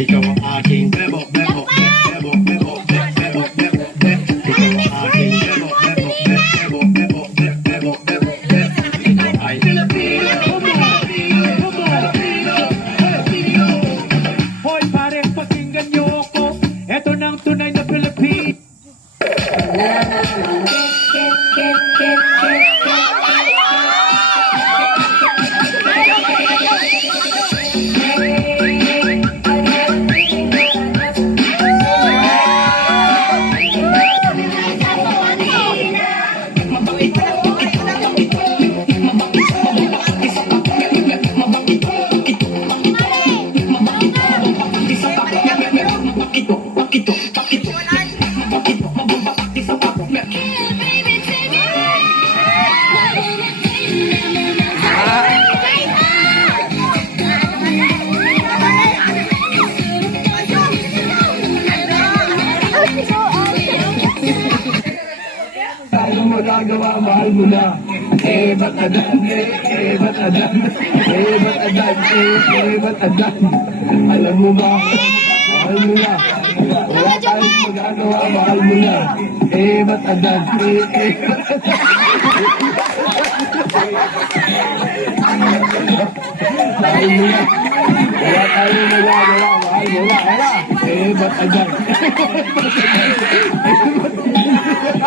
Ikaw ang aking bebo, bebo, bebo, bebo, bebo, bebo, bebo. Ikaw ang aking bebo, bebo, bebo, bebo, bebo, bebo, bebo. Ikaw ay Pilipino, Pilipino, Pilipino. Hoy pare, pakinggan niyo ako. Eto ng tunay na Pilipino. Magagawa, mahal mo na. Ba't adan, ba't adan, ba't adan, ba't adan. Alam mo ba, mahal mo na. Wala tayong magagawa, mahal mo na. Ba't adan, ba't adan. Mahal mo na. Wala tayong magagawa, mahal mo na. Ba't adan.